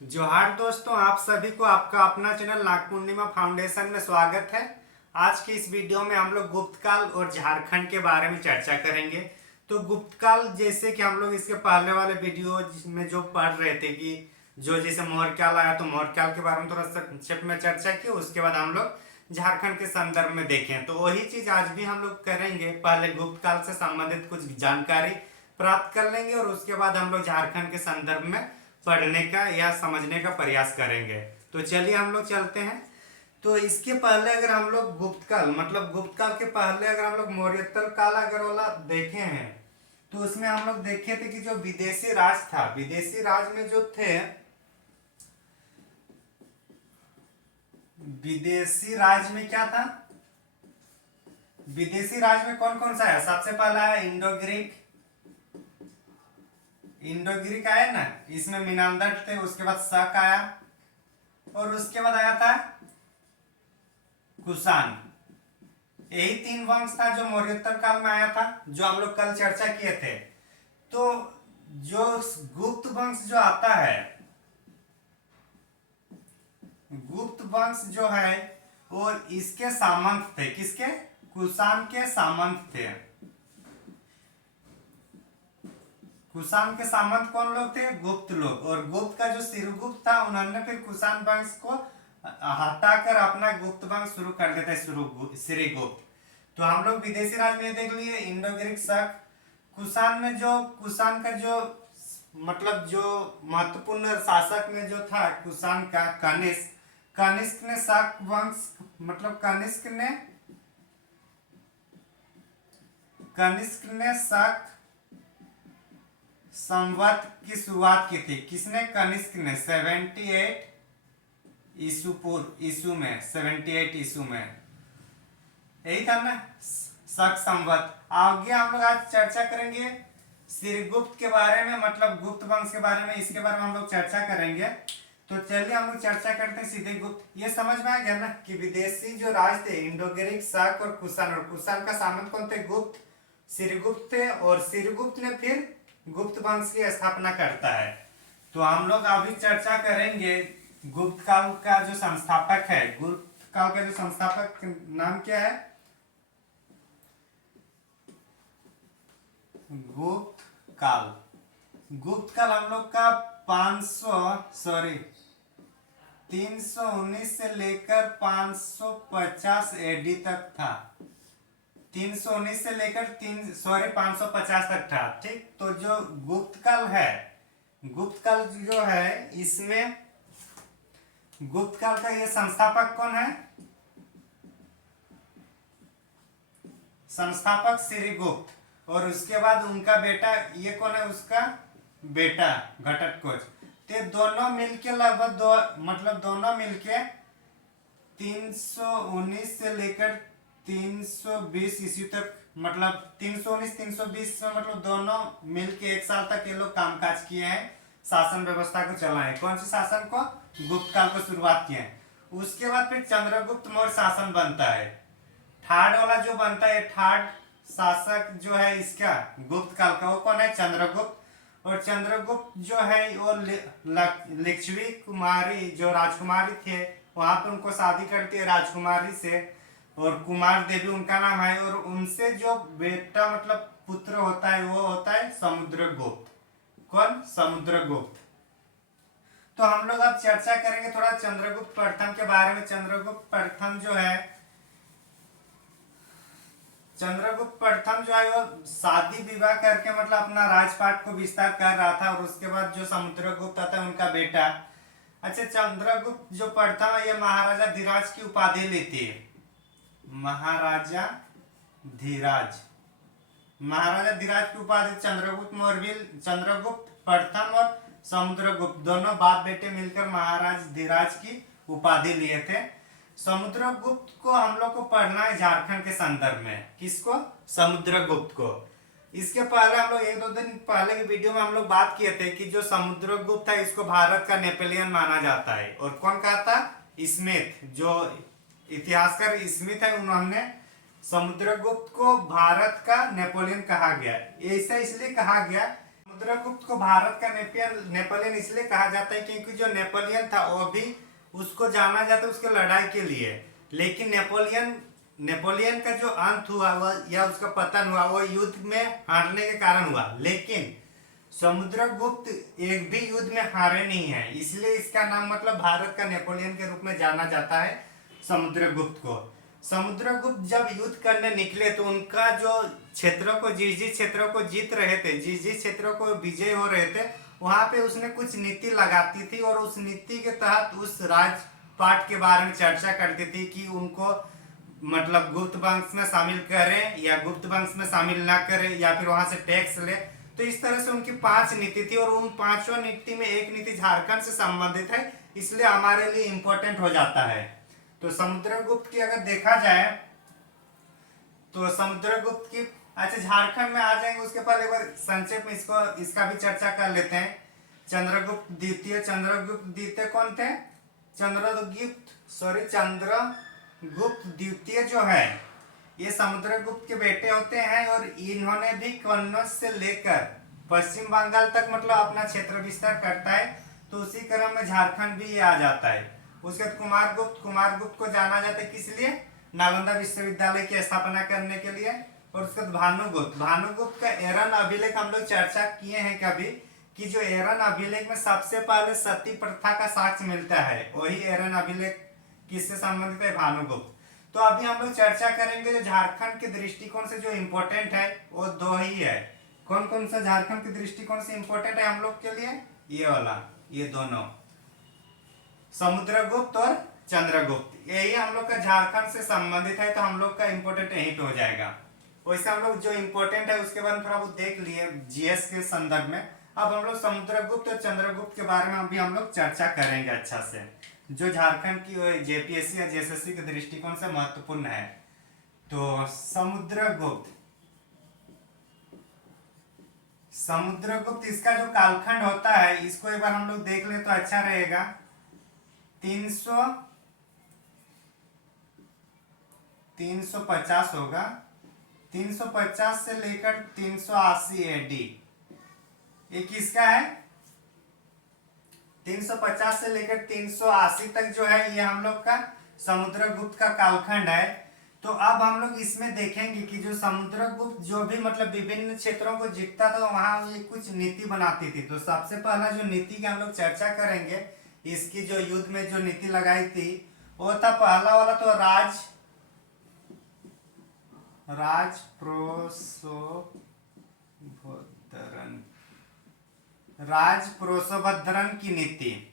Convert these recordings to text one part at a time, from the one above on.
जोहार दोस्तों, आप सभी को आपका अपना चैनल नाग पूर्णिमा फाउंडेशन में स्वागत है। आज की इस वीडियो में हम लोग गुप्तकाल और झारखंड के बारे में चर्चा करेंगे। तो गुप्तकाल जैसे कि हम लोग इसके पहले वाले वीडियो में जो पढ़ रहे थे कि जो जैसे मौर्यकाल आया, तो मौर्यकाल के बारे में थोड़ा संक्षेप में चर्चा की। उसके बाद हम लोग झारखंड के संदर्भ में देखें, तो वही चीज आज भी हम लोग करेंगे। पहले गुप्तकाल से संबंधित कुछ जानकारी प्राप्त कर लेंगे और उसके बाद हम लोग झारखंड के संदर्भ में पढ़ने का या समझने का प्रयास करेंगे। तो चलिए हम लोग चलते हैं। तो इसके पहले अगर हम लोग गुप्तकाल मतलब गुप्तकाल के पहले अगर हम लोग मौर्योत्तर काल अगर वाला देखे हैं, तो उसमें हम लोग देखे थे कि जो विदेशी राज था, विदेशी राज में जो थे, विदेशी राज में क्या था, विदेशी राज में कौन कौन सा है। सबसे पहला है इंडो ग्रीक, इंडो ग्रीक आया ना, इसमें मिनांदर थे। उसके बाद शक आया और उसके बाद आया था कुषाण। यही तीन वंश था जो मौर्योत्तर काल में आया था, जो हम लोग कल चर्चा किए थे। तो जो गुप्त वंश जो आता है, गुप्त वंश जो है वो इसके सामंत थे। किसके? कुषाण के सामंत थे। कुषाण के सामंत कौन लोग थे? गुप्त लोग। और गुप्त का जो सिरगुप्त था, उन्होंने फिर कुषाण वंश को हटाकर अपना गुप्त वंश शुरू कर देते श्रीगुप्त। तो हम लोग विदेशी राज में देख लिए इंडो ग्रीक शक। कुषाण में जो कुषाण का जो मतलब जो महत्वपूर्ण शासक में जो था कुषाण का कनिष्क, कनिष्क ने शक वंश मतलब कनिष्क ने शक संवत की शुरुआत की थी। किसने? कनिष्क ने 78 ईसु पूर्व, ईसु में 78 ईसु में, यही था ना शक संवत। आगे हम लोग आज चर्चा करेंगे श्रीगुप्त के बारे में, मतलब गुप्त वंश के बारे में। इसके बारे में हम लोग चर्चा करेंगे। तो चलिए हम लोग चर्चा करते हैं सीधे गुप्त। ये समझ में आ गया ना कि विदेशी जो राज थे इंडो ग्रीक, शक और कुषाण, और कुषाण का सामंत कौन थे? गुप्त, श्रीगुप्त थे। और श्रीगुप्त ने फिर गुप्त वंश की स्थापना करता है। तो हम लोग अभी चर्चा करेंगे गुप्त काल का जो संस्थापक है। गुप्त काल का जो संस्थापक नाम क्या है? गुप्त काल। गुप्त काल हम लोग का 319 से लेकर 550 एडी तक था। 319 से लेकर 550 तक था। ठीक, तो जो गुप्त काल है, गुप्त काल जो है, इसमें गुप्त काल का ये संस्थापक कौन है? संस्थापक श्रीगुप्त। और उसके बाद उनका बेटा, ये कौन है? उसका बेटा घटोत्कच। तो दोनों मिलके लगभग दोनों मिलके 319 से लेकर 320 ईस्वी तक, मतलब 319 320 में, मतलब दोनों मिलके एक साल तक ये लोग कामकाज किए हैं, शासन व्यवस्था को चलाए। कौन से शासन को? गुप्त काल को शुरुआत किए हैं। उसके बाद फिर चंद्रगुप्त मौर्य शासन बनता है। थर्ड वाला जो बनता है, थर्ड शासक जो है इसका गुप्त काल का, वो कौन है? चंद्रगुप्त। और चंद्रगुप्त जो है वो लिच्छवी कुमारी जो राजकुमारी थे, वहां पे उनको शादी करती है राजकुमारी से, और कुमार देवी उनका नाम है। और उनसे जो बेटा मतलब पुत्र होता है वो होता है समुद्रगुप्त। कौन? समुद्रगुप्त। तो हम लोग अब चर्चा करेंगे थोड़ा चंद्रगुप्त प्रथम के बारे में। चंद्रगुप्त प्रथम जो है, चंद्रगुप्त प्रथम जो है वो शादी विवाह करके मतलब अपना राजपाट को विस्तार कर रहा था। और उसके बाद जो समुद्रगुप्त था उनका बेटा। अच्छा, चंद्रगुप्त जो प्रथम है, ये महाराजा धीराज की उपाधि लेती है। महाराजा धीराज, महाराजा धीराज की उपाधि चंद्रगुप्त मौर्य, चंद्रगुप्त प्रथम और समुद्रगुप्त दोनों बाप बेटे मिलकर महाराज धीराज की उपाधि लिए थे। समुद्रगुप्त को हम लोग को पढ़ना है झारखंड के संदर्भ में। किसको? समुद्रगुप्त को। इसके पहले हम लोग एक दो दिन पहले की वीडियो में हम लोग बात किए थे कि जो समुद्रगुप्त है इसको भारत का नेपोलियन माना जाता है। और कौन कहा था? स्मिथ, जो इतिहासकार स्मिथ है, उन्होंने समुद्रगुप्त को भारत का नेपोलियन कहा गया। ऐसा इसलिए कहा गया समुद्रगुप्त को भारत का नेपोलियन इसलिए कहा जाता है क्योंकि जो नेपोलियन था वो भी उसको जाना जाता है उसके लड़ाई के लिए। लेकिन नेपोलियन नेपोलियन का जो अंत हुआ वह या उसका पतन हुआ वो युद्ध में हारने के कारण हुआ। लेकिन समुद्रगुप्त एक भी युद्ध में हारे नहीं है, इसलिए इसका नाम मतलब भारत का नेपोलियन के रूप में जाना जाता है समुद्रगुप्त को। समुद्रगुप्त जब युद्ध करने निकले तो उनका जो क्षेत्रों को जिस क्षेत्रों को जीत रहे थे, जिस क्षेत्रों को विजय हो रहे थे, वहां पे उसने कुछ नीति लगाती थी और उस नीति के तहत उस राजपाट के बारे में चर्चा करती थी कि उनको मतलब गुप्त वंश में शामिल करें या गुप्त वंश में शामिल ना करें या फिर वहां से टैक्स ले। तो इस तरह से उनकी 5 नीति थी और उन 5 नीति में एक नीति झारखंड से संबंधित है, इसलिए हमारे लिए इंपॉर्टेंट हो जाता है। तो समुद्रगुप्त की अगर देखा जाए तो समुद्रगुप्त की अच्छा झारखंड में आ जाएंगे, उसके पहले एक बार संक्षेप में इसका भी चर्चा कर लेते हैं। चंद्रगुप्त द्वितीय कौन थे? चंद्रगुप्त द्वितीय जो है ये समुद्रगुप्त के बेटे होते हैं और इन्होंने भी कन्नौज से लेकर पश्चिम बंगाल तक मतलब अपना क्षेत्र विस्तार करता है। तो उसी क्रम में झारखंड भी आ जाता है। उसके बाद कुमारगुप्त को जाना जाता है किस लिए? नालंदा विश्वविद्यालय की स्थापना करने के लिए। और उसके बाद भानुगुप्त का एरन अभिलेख हम लोग चर्चा किए हैं कभी कि जो एरन अभिलेख में सबसे पहले सती प्रथा का साक्ष्य मिलता है, वही एरन अभिलेख किससे संबंधित है? भानुगुप्त। तो अभी हम लोग चर्चा करेंगे जो झारखंड के दृष्टिकोण से जो इम्पोर्टेंट है वो 2 ही है। कौन कौन सा झारखंड के दृष्टिकोण से इम्पोर्टेंट है हम लोग के लिए? ये वाला, ये दोनों, समुद्रगुप्त और चंद्रगुप्त, यही हम लोग का झारखंड से संबंधित है। तो हम लोग का इम्पोर्टेंट यहीं पे हो जाएगा। वैसे हम लोग जो इम्पोर्टेंट है उसके बारे में थोड़ा वो देख लिए जीएस के संदर्भ में। अब हम लोग समुद्रगुप्त और चंद्रगुप्त के बारे में अभी हम लोग चर्चा करेंगे अच्छा से, जो झारखंड की जेपीएससी या जेएसएससी के दृष्टिकोण से महत्वपूर्ण है। तो समुद्रगुप्त इसका जो कालखंड होता है इसको एक बार हम लोग देख ले तो अच्छा रहेगा। 350 होगा, 350 से लेकर 380 एडी। ये किसका है? 350 से लेकर 380 तक जो है ये हम लोग का समुद्रगुप्त का कालखंड है। तो अब हम लोग इसमें देखेंगे कि जो समुद्रगुप्त जो भी मतलब विभिन्न क्षेत्रों को जीतता था वहां ये कुछ नीति बनाती थी। तो सबसे पहला जो नीति की हम लोग चर्चा करेंगे, इसकी जो युद्ध में जो नीति लगाई थी वो था पहला वाला तो राजप्रोसोभद्रन की नीति।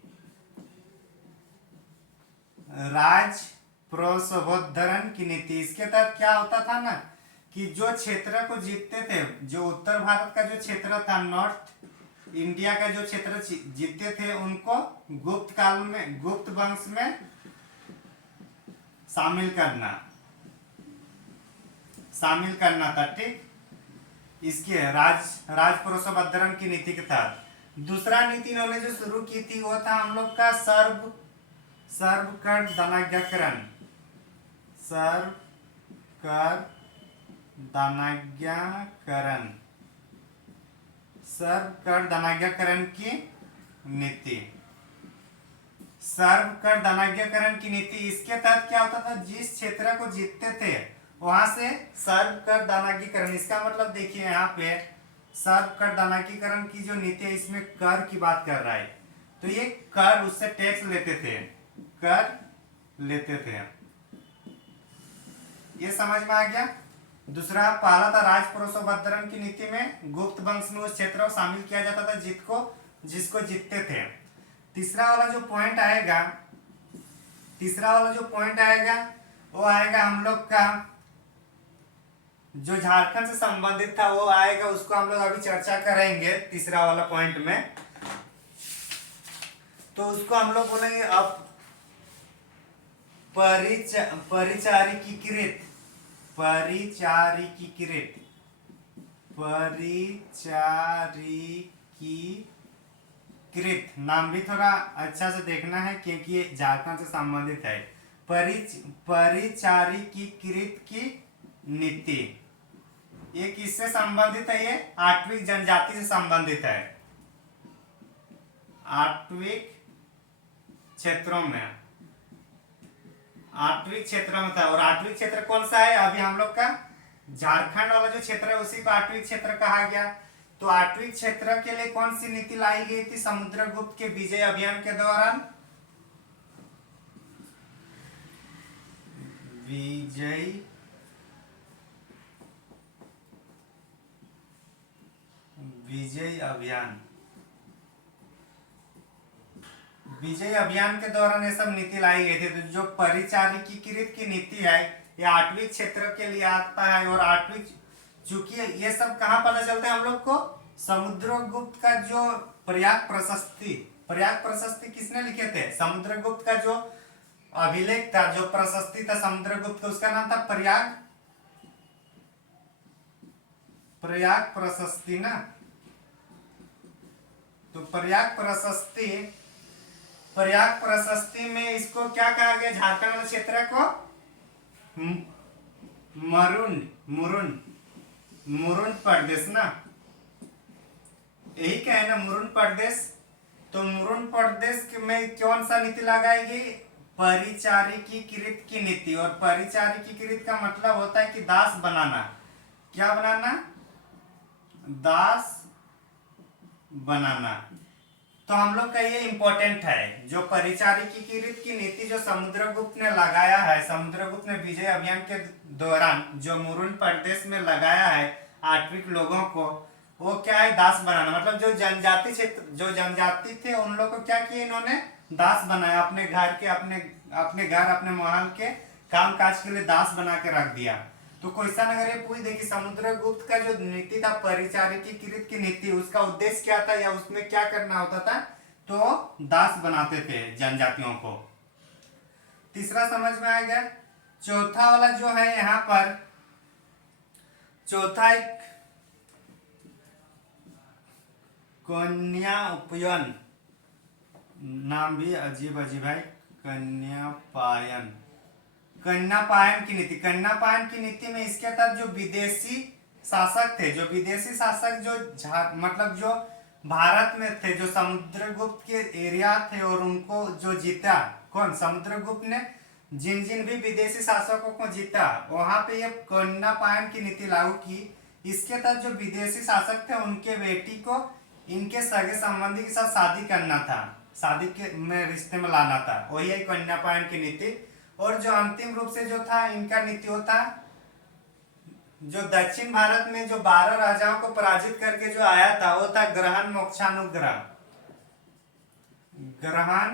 राजप्रोसोभद्रन की नीति, इसके तहत क्या होता था ना कि जो क्षेत्र को जीतते थे, जो उत्तर भारत का जो क्षेत्र था, नॉर्थ इंडिया का जो क्षेत्र जीतते थे, उनको गुप्त काल में गुप्त वंश में शामिल करना था। ठीक, इसके राजप्रोसोभद्रन की नीति के तहत। दूसरा नीति इन्होंने जो शुरू की थी वो था हम लोग का सर्वकर धनाज्ञाकरण। सर्वकर धनाज्ञाकरण की नीति। सर्वकर धनाज्ञाकरण की नीति, इसके तहत क्या होता था, जिस क्षेत्र को जीतते थे वहां से सर्वकर धनाज्ञाकरण, इसका मतलब देखिए यहाँ पे सर्वकर धनाज्ञाकरण की जो नीति है इसमें कर की बात कर रहा है। तो ये कर, उससे टैक्स लेते थे, ये समझ में आ गया। दूसरा पहला था राजप्रोसोभद्रन की नीति में गुप्त वंश में उस क्षेत्र को शामिल किया जाता था जिसको जीतते थे। तीसरा वाला जो पॉइंट आएगा वो आएगा हम लोग का जो झारखंड से संबंधित था वो आएगा, उसको हम लोग अभी चर्चा करेंगे तीसरा वाला पॉइंट में। तो उसको हम लोग बोलेंगे अब परिचारिकीकृत नाम भी थोड़ा अच्छा से देखना है क्योंकि ये झारखंड से संबंधित है। परिचारिकीकृत की नीति, ये किससे संबंधित है? ये आठवीं जनजाति से संबंधित है, आठवीं क्षेत्रों में, आठवीं क्षेत्रों में था। और आठवीं क्षेत्र कौन सा है? अभी हम लोग का झारखंड वाला जो क्षेत्र है उसी को आठवीं क्षेत्र कहा गया। तो आठवीं क्षेत्र के लिए कौन सी नीति लाई गई थी समुद्रगुप्त के विजय अभियान के दौरान? विजय अभियान, विजय अभियान के दौरान ये सब नीति लाई गई थी। तो जो परिचारिकीकृत की नीति है ये आठवीं क्षेत्र के लिए आता है। और आठवीं, चूंकि ये सब कहाँ पता चलता है हम लोग को? समुद्रगुप्त का जो प्रयाग प्रशस्ति, प्रयाग प्रशस्ति किसने लिखे थे? समुद्रगुप्त का जो अभिलेख था, जो प्रशस्ति था समुद्रगुप्त का, उसका नाम था प्रयाग प्रशस्ति ना। तो प्रयाग प्रशस्ति में इसको क्या कहा गया? झारखंड वाले क्षेत्र को मुरुंड प्रदेश ना, यही क्या है ना, मुरुंड प्रदेश। तो मुरुंड प्रदेश में कौन सा नीति लगाई गई? परिचारिकीकृत की नीति। और परिचारिकीकृत का मतलब होता है कि दास बनाना। क्या बनाना? दास बनाना। तो हम लोग का ये इंपॉर्टेंट है, जो परिचारिकीकृत की नीति जो समुद्रगुप्त ने लगाया है, समुद्रगुप्त ने विजय अभियान के दौरान जो मुरुंड प्रदेश में लगाया है आठवीं लोगों को, वो क्या है? दास बनाना। मतलब जो जनजाति क्षेत्र, जो जनजाति थे उन लोगों को क्या किया इन्होंने? दास बनाया। अपने घर के, अपने महल के काम काज के लिए दास बना के रख दिया। तो क्वेश्चन अगर ये पूछ दे कि समुद्रगुप्त का जो नीति था परिचारिकीकृत की नीति, उसका उद्देश्य क्या था या उसमें क्या करना होता था? तो दास बनाते थे जनजातियों को। तीसरा समझ में आएगा। चौथा वाला जो है यहाँ पर, चौथा एक कन्या उपयन, नाम भी अजीब अजीब है, कन्यापायन की नीति। कन्यापायन की नीति में इसके तहत जो विदेशी शासक थे, जो विदेशी शासक जो मतलब जो भारत में थे, जो समुद्रगुप्त के एरिया थे और उनको जो जीता, कौन? समुद्रगुप्त ने जिन जिन भी विदेशी शासकों को जीता वहां पे ये कन्यापायन की नीति लागू की। इसके तहत जो विदेशी शासक थे उनके बेटी को इनके सगे संबंधी के साथ शादी करना था, शादी के में रिश्ते में लाना था, वही है कन्यापायन की नीति। और जो अंतिम रूप से जो था इनका नीति होता, जो दक्षिण भारत में जो 12 राजाओं को पराजित करके जो आया था वो था ग्रहण मोक्षानुग्रह। ग्रहण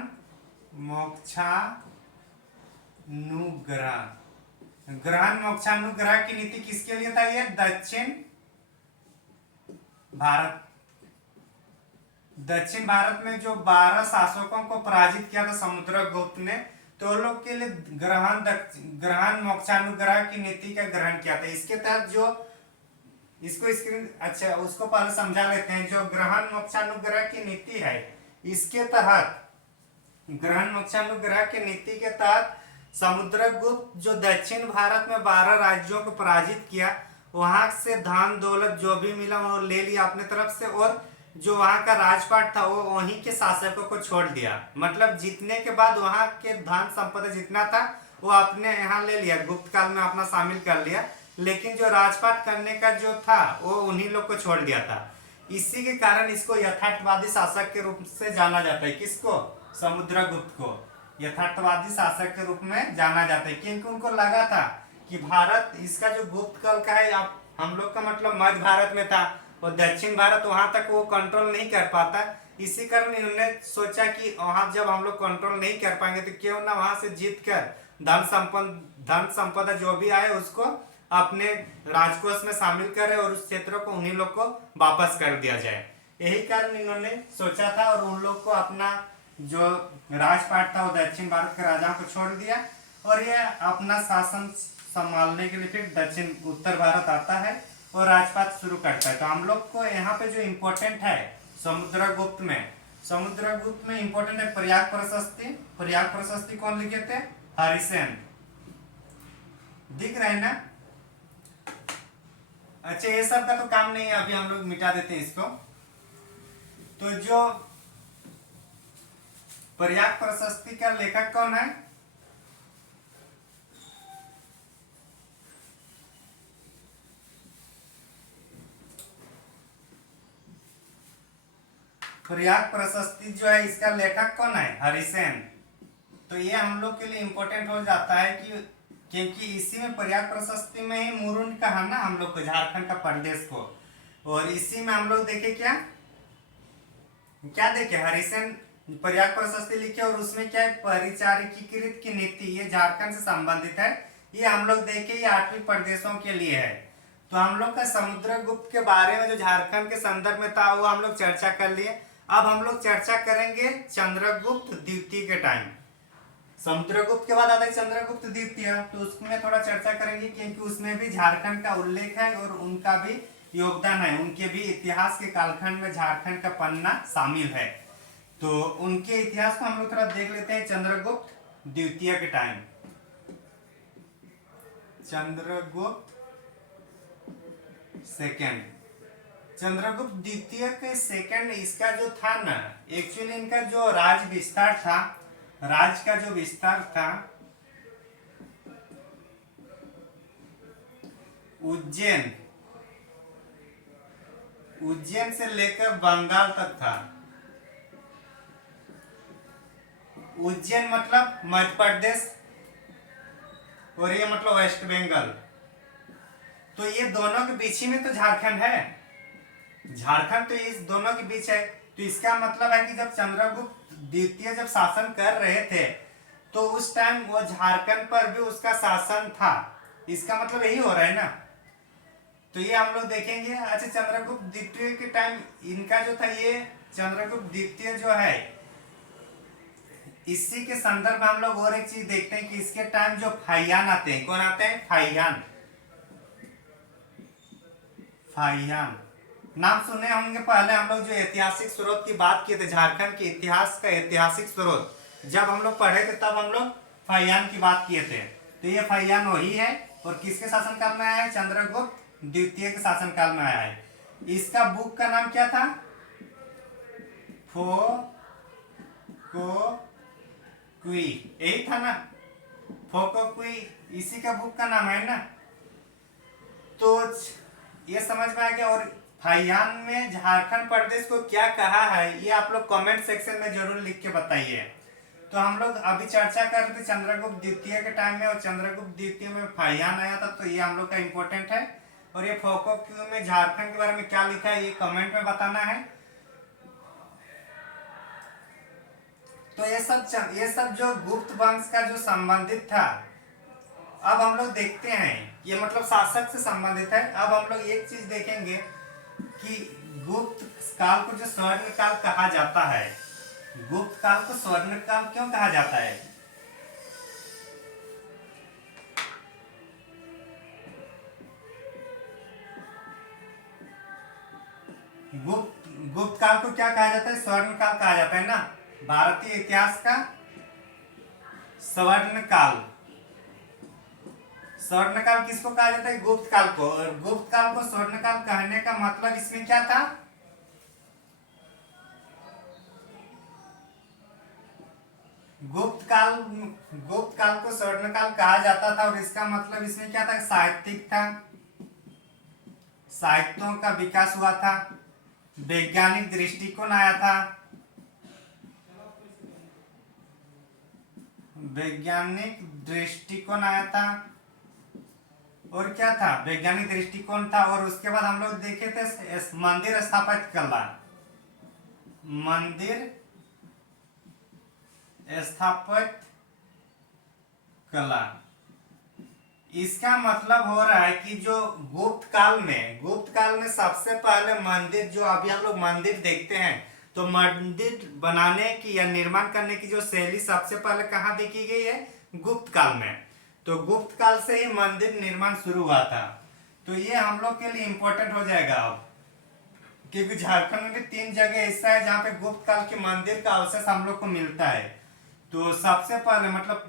मोक्षानुग्रह की नीति किसके लिए था? ये दक्षिण भारत में जो 12 शासकों को पराजित किया था समुद्रगुप्त ने, तो लोग के लिए ग्रहण मोक्षानुग्रह की नीति का ग्रहण किया था। इसके तहत जो इसको स्क्रीन, अच्छा उसको पहले समझा लेते हैं। जो ग्रहण मोक्षानुग्रह की नीति है, इसके तहत, ग्रहण मोक्षानुग्रह की नीति के तहत समुद्रगुप्त जो दक्षिण भारत में 12 राज्यों को पराजित किया, वहां से धन दौलत जो भी मिला वो ले लिया अपने तरफ से, और जो वहां का राजपाट था वो वहीं के शासकों को छोड़ दिया। मतलब जीतने के बाद वहां के धन संपदा जितना था वो अपने यहाँ ले लिया, गुप्त काल में अपना शामिल कर लिया, लेकिन जो राजपाट करने का जो था वो उन्हीं लोग को छोड़ दिया था। इसी के कारण इसको यथार्थवादी शासक के रूप से जाना जाता है। किसको? समुद्रगुप्त को यथार्थवादी शासक के रूप में जाना जाता है, क्योंकि उनको लगा था कि भारत, इसका जो गुप्त काल का है, हम लोग का मतलब मध्य भारत में था और दक्षिण भारत वहां तक वो कंट्रोल नहीं कर पाता। इसी कारण इन्होंने सोचा कि वहां जब हम लोग कंट्रोल नहीं कर पाएंगे तो क्यों ना वहां से जीत कर धन संपदा जो भी आए उसको अपने राजकोष में शामिल करे और उस क्षेत्र को उन्हीं लोग को वापस कर दिया जाए। यही कारण इन्होंने सोचा था और उन लोग को अपना जो राजपाट था वो दक्षिण भारत के राजाओं को छोड़ दिया और ये अपना शासन संभालने के लिए फिर उत्तर भारत आता है और राजपाट शुरू करता है। तो हम लोग को यहाँ पे जो इम्पोर्टेंट है समुद्रगुप्त में इम्पोर्टेंट है प्रयाग प्रशस्ति। प्रयाग प्रशस्ति कौन लिखे थे? हरिसेन। दिख रहा है ना? अच्छा, ये सब का तो काम नहीं है, अभी हम लोग मिटा देते हैं इसको। तो जो प्रयाग प्रशस्ति का लेखक कौन है? प्रयाग प्रशस्ति जो है इसका लेखक कौन है? हरिसेन। तो ये हम लोग के लिए इम्पोर्टेंट हो जाता है कि क्योंकि इसी में प्रयाग प्रशस्ति में ही मुरुन कहा ना हम लोग को, झारखंड का प्रदेश को, और इसी में हम लोग देखे क्या क्या देखे, हरिसेन प्रयाग प्रशस्ति लिखे, और उसमें क्या है, परिचारिकीकृत की नीति, ये झारखंड से संबंधित है। ये हम लोग देखे, ये 8वीं प्रदेशों के लिए है। तो हम लोग का समुद्रगुप्त के बारे में जो झारखंड के संदर्भ में था वो हम लोग चर्चा कर लिए। अब हम लोग चर्चा करेंगे चंद्रगुप्त द्वितीय के टाइम। समुद्रगुप्त के बाद आता है चंद्रगुप्त द्वितीय, तो उसमें थोड़ा चर्चा करेंगे क्योंकि उसमें भी झारखंड का उल्लेख है और उनका भी योगदान है। उनके भी इतिहास के कालखंड में झारखंड का पन्ना शामिल है। तो उनके इतिहास को हम लोग थोड़ा देख लेते हैं। चंद्रगुप्त द्वितीय के टाइम, चंद्रगुप्त सेकेंड, चंद्रगुप्त द्वितीय के सेकंड, इसका जो था ना, एक्चुअली इनका जो राज विस्तार था, राज का जो विस्तार था, उज्जैन, उज्जैन से लेकर बंगाल तक था। उज्जैन मतलब मध्य प्रदेश और ये मतलब वेस्ट बंगाल। तो ये दोनों के बीच ही में तो झारखंड है, झारखंड तो इस दोनों के बीच है। तो इसका मतलब है कि जब चंद्रगुप्त द्वितीय जब शासन कर रहे थे तो उस टाइम वो झारखंड पर भी उसका शासन था। इसका मतलब यही हो रहा है ना। तो ये हम लोग देखेंगे। अच्छा, चंद्रगुप्त द्वितीय के टाइम इनका जो था, ये चंद्रगुप्त द्वितीय जो है, इसी के संदर्भ में हम लोग और एक चीज देखते हैं कि इसके टाइम जो फाइयान आते हैं, कौन आते हैं? फाइयान। फाइयान नाम सुने होंगे। पहले हम लोग जो ऐतिहासिक स्रोत की बात किए थे, झारखंड के इतिहास का ऐतिहासिक स्रोत जब हम लोग पढ़े थे तब हम लोग फाइयान की बात किए थे। तो ये फाइयान वही है और किसके शासनकाल में आया है? चंद्रगुप्त द्वितीय के शासनकाल में आया है। इसका बुक का नाम क्या था? फो को क्वी, यही था ना, फोको क्वी, इसी का बुक का नाम है ना। तो ये समझ में आ गया। और फाइयान में झारखंड प्रदेश को क्या कहा है ये आप लोग कमेंट सेक्शन में जरूर लिख के बताइए। तो हम लोग अभी चर्चा कर रहे थे चंद्रगुप्त द्वितीय के टाइम में, और चंद्रगुप्त द्वितीय में फाइयान आया था, तो ये हम लोग का इम्पोर्टेंट है। और ये फोको क्यू में झारखंड के बारे में क्या लिखा है ये कमेंट में बताना है। तो ये सब जो गुप्त वंश का जो संबंधित था, अब हम लोग देखते हैं, ये मतलब शासक से संबंधित है। अब हम लोग एक चीज देखेंगे कि गुप्त काल को जो स्वर्ण काल कहा जाता है, गुप्त काल को स्वर्ण काल क्यों कहा जाता है? गुप्त काल को क्या कहा जाता है? स्वर्ण काल कहा जाता है ना। भारतीय इतिहास का स्वर्ण काल, स्वर्ण काल किसको कहा जाता है? गुप्त काल को। और गुप्त काल को स्वर्ण काल कहने का मतलब इसमें क्या था? गुप्त काल को स्वर्ण काल कहा जाता था और इसका मतलब इसमें क्या था? साहित्यिक था, साहित्यों का विकास हुआ था, वैज्ञानिक दृष्टिकोण आया था, वैज्ञानिक दृष्टिकोण आया था, और क्या था? वैज्ञानिक दृष्टिकोण था। और उसके बाद हम लोग देखे थे मंदिर स्थापित कला, मंदिर स्थापित कला। इसका मतलब हो रहा है कि जो गुप्त काल में सबसे पहले मंदिर, जो अभी हम लोग मंदिर देखते हैं, तो मंदिर बनाने की या निर्माण करने की जो शैली सबसे पहले कहाँ देखी गई है? गुप्त काल में। तो गुप्त काल से ही मंदिर निर्माण शुरू हुआ था। तो ये हम लोग के लिए इंपॉर्टेंट हो जाएगा अब, क्योंकि झारखंड में भी 3 जगह ऐसा है जहाँ पे गुप्त काल के मंदिर का अवशेष हम लोग को मिलता है। तो सबसे पहले मतलब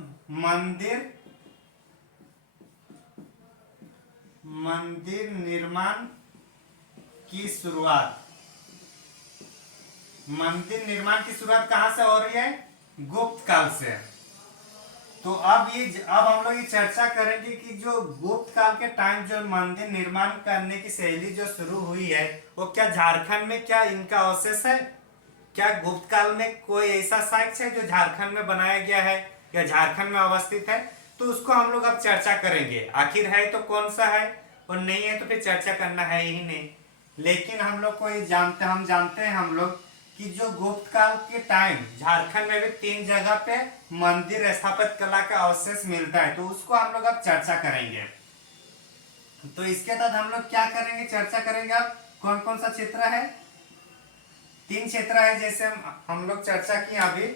मंदिर निर्माण की शुरुआत। मंदिर निर्माण की शुरुआत कहां से हो रही है? गुप्त काल से। तो अब हम लोग ये चर्चा करेंगे कि जो गुप्त काल के टाइम जो मंदिर निर्माण करने की शैली जो शुरू हुई है, वो क्या झारखंड में क्या इनका अवशेष है? क्या गुप्त काल में कोई ऐसा साक्ष्य है जो झारखंड में बनाया गया है या झारखंड में अवस्थित है? तो उसको हम लोग अब चर्चा करेंगे। आखिर है तो कौन सा है, और नहीं है तो फिर चर्चा करना है ही नहीं। लेकिन हम लोग को ये जानते हैं हम लोग कि जो गुप्त काल के टाइम झारखंड में भी 3 जगह पे मंदिर स्थापित कला का अवशेष मिलता है, तो उसको हम लोग अब चर्चा करेंगे। तो इसके तहत हम लोग क्या करेंगे, चर्चा करेंगे अब कौन कौन सा क्षेत्र है। 3 क्षेत्र है, जैसे हम लोग चर्चा किए अभी।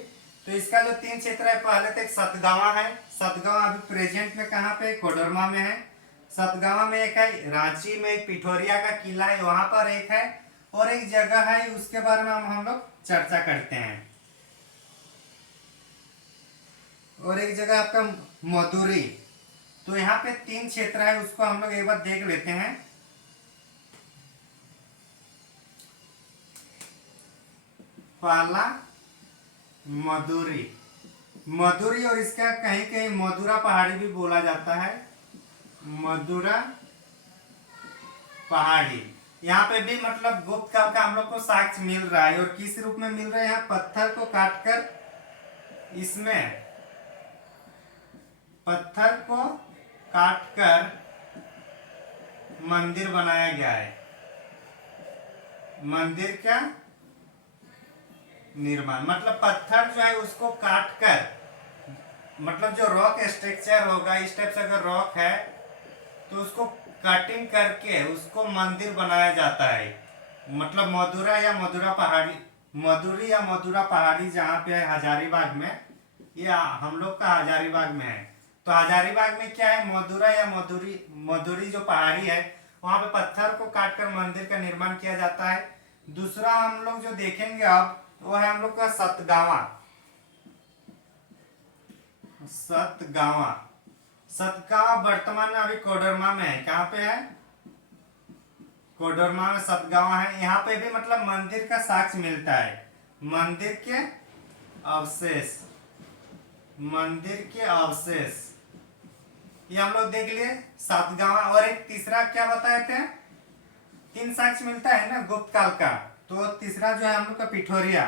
तो इसका जो 3 क्षेत्र है, पहले तो एक सतगावा है। सतगावा अभी प्रेजेंट में कहाँ पे? कोडरमा में है। सतगावा में एक है, रांची में एक पिठोरिया का किला है, वहां पर एक है, और एक जगह है, उसके बारे में हम लोग चर्चा करते हैं। और एक जगह आपका मधुरी। तो यहाँ पे 3 क्षेत्र है, उसको हम लोग एक बार देख लेते हैं। पहला मधुरी। मधुरी, और इसका कहीं कहीं मधुरा पहाड़ी भी बोला जाता है। मधुरा पहाड़ी। यहाँ पे भी मतलब गुप्त काल का हम लोग को साक्ष्य मिल रहा है, और किस रूप में मिल रहा है? यहाँ पत्थर को काटकर, इसमें पत्थर को काटकर मंदिर बनाया गया है। मंदिर का निर्माण मतलब पत्थर जो है उसको काटकर, मतलब जो रॉक स्ट्रक्चर होगा, इस टाइप से अगर रॉक है तो उसको कटिंग करके उसको मंदिर बनाया जाता है। मतलब मधुरा या मधुरा पहाड़ी, मधुरी या मधुरा पहाड़ी जहाँ पे है हजारीबाग में, या हम लोग का हजारीबाग में है। तो हजारीबाग में क्या है, मधुरा या मधुरी जो पहाड़ी है, वहां पे पत्थर को काटकर मंदिर का निर्माण किया जाता है। दूसरा हम लोग जो देखेंगे अब, वो है हम लोग का सतगावा। सतगावा सतगावा वर्तमान में अभी कोडरमा में है। कहाँ पे है? कोडरमा में सतगावा है। यहाँ पे भी मतलब मंदिर का साक्ष्य मिलता है, मंदिर के अवशेष। मंदिर के अवशेष ये हम लोग देख लिए सतगावा। और एक तीसरा क्या बताए थे? 3 साक्ष्य मिलता है ना गुप्त काल का, तो तीसरा जो है हम लोग का पिठोरिया।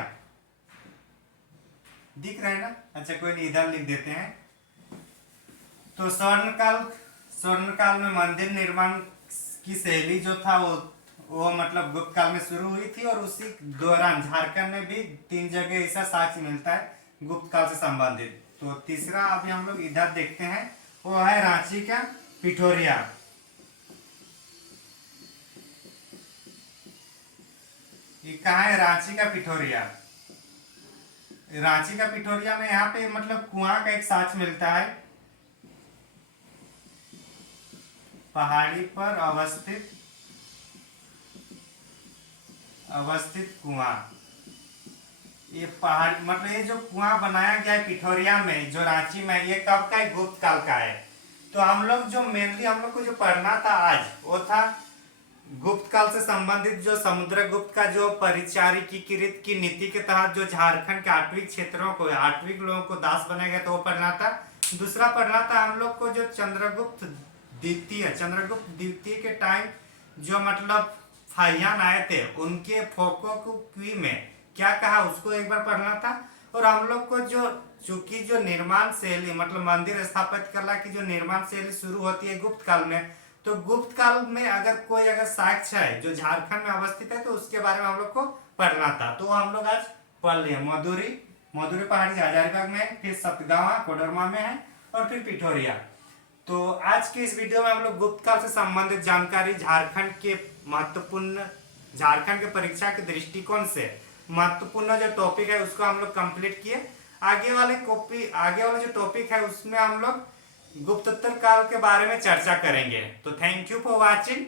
दिख रहा है ना? अच्छा कोई नहीं, इधर लिख देते हैं। तो स्वर्ण काल में मंदिर निर्माण की शैली जो था वो मतलब गुप्त काल में शुरू हुई थी, और उसी दौरान झारखंड में भी 3 जगह ऐसा साक्ष्य मिलता है गुप्त काल से संबंधित। तो तीसरा अभी हम लोग इधर देखते हैं, वो है रांची का पिठोरिया। ये कहाँ है? रांची का पिठोरिया। रांची का पिठोरिया में यहाँ पे मतलब कुआं का एक साक्ष्य मिलता है, पहाड़ी पर अवस्थित कुआं। ये पहाड़ मतलब ये जो कुआं बनाया गया है पिठोरिया में, जो रांची में, ये कब का है? गुप्त काल का है। तो हम लोग जो मेनली हम लोग को जो पढ़ना था आज, वो था गुप्त काल से संबंधित जो समुद्रगुप्त का जो परिचारिकीकृत की नीति के तहत जो झारखंड के 8वीं क्षेत्रों को 8वीं लोगों को दास बनाया गया, तो वो पढ़ना था। दूसरा पढ़ना था हम लोग को जो चंद्रगुप्त द्वितीय के टाइम जो मतलब फाहियान आए थे, उनके फोको की में क्या कहा, उसको एक बार पढ़ना था। और हम लोग को जो चूंकि जो निर्माण शैली मतलब मंदिर स्थापित कला की जो निर्माण शैली शुरू होती है गुप्त काल में, तो गुप्त काल में अगर साक्ष्य है जो झारखंड में अवस्थित है, तो उसके बारे में हम लोग को पढ़ना था। तो हम लोग आज पढ़ लिए मधुरी पहाड़ी हजारीबाग में, फिर सतगावा कोडरमा में है, और फिर पिठोरिया। तो आज के इस वीडियो में हम लोग गुप्त काल से संबंधित जानकारी, झारखंड के परीक्षा के दृष्टिकोण से महत्वपूर्ण जो टॉपिक है उसको हम लोग कंप्लीट किए। आगे वाले जो टॉपिक है उसमें हम लोग गुप्तोत्तर काल के बारे में चर्चा करेंगे। तो थैंक यू फॉर वॉचिंग।